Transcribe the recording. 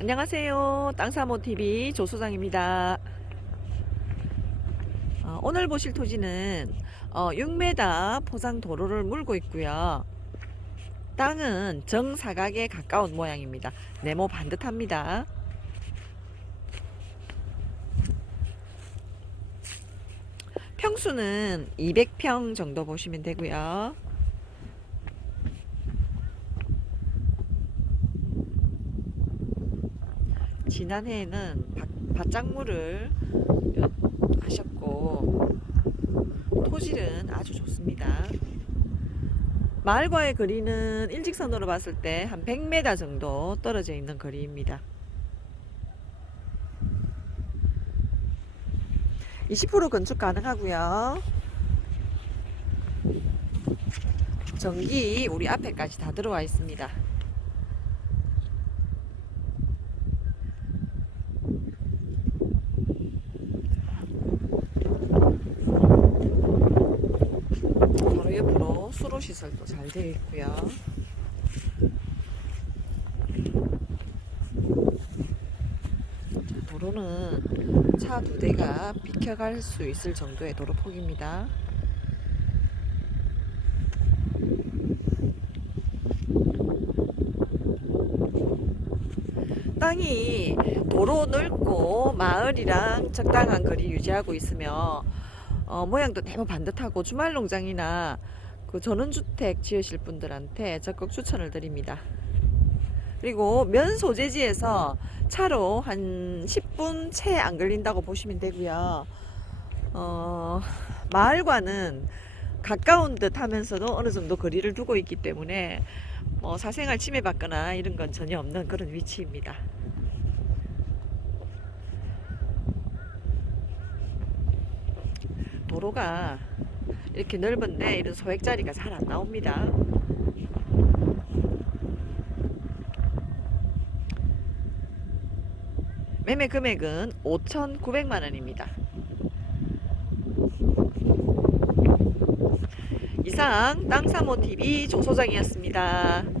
안녕하세요. 땅사모TV 조소장입니다. 어, 오늘 보실 토지는 어, 6m 포상 도로를 물고 있고요. 땅은 정사각에 가까운 모양입니다. 네모 반듯합니다. 평수는 200평 정도 보시면 되고요. 지난해에는 바, 밭작물을 하셨고 토질은 아주 좋습니다. 마을과의 거리는 일직선으로 봤을 때 한 100m 정도 떨어져 있는 거리입니다. 20% 건축 가능하고요. 전기 우리 앞에까지 다 들어와 있습니다. 바로 옆으로 수로 시설도 잘 되어 있고요. 자, 도로는 차 두 대가 비켜갈 수 있을 정도의 도로 폭입니다. 땅이 도로 넓고 마을이랑 적당한 거리 유지하고 있으며 어, 모양도 대모 반듯하고 주말 농장이나 그 전원주택 지으실 분들한테 적극 추천을 드립니다. 그리고 면 소재지에서 차로 한 10분 채 안 걸린다고 보시면 되고요. 어, 마을과는 가까운 듯 하면서도 어느 정도 거리를 두고 있기 때문에 뭐 사생활 침해받거나 이런 건 전혀 없는 그런 위치입니다. 도로가 이렇게 넓은데 이런 소액 자리가 잘 안 나옵니다. 매매 금액은 5,900만 원입니다. 이상 땅사모 TV 조소장이었습니다.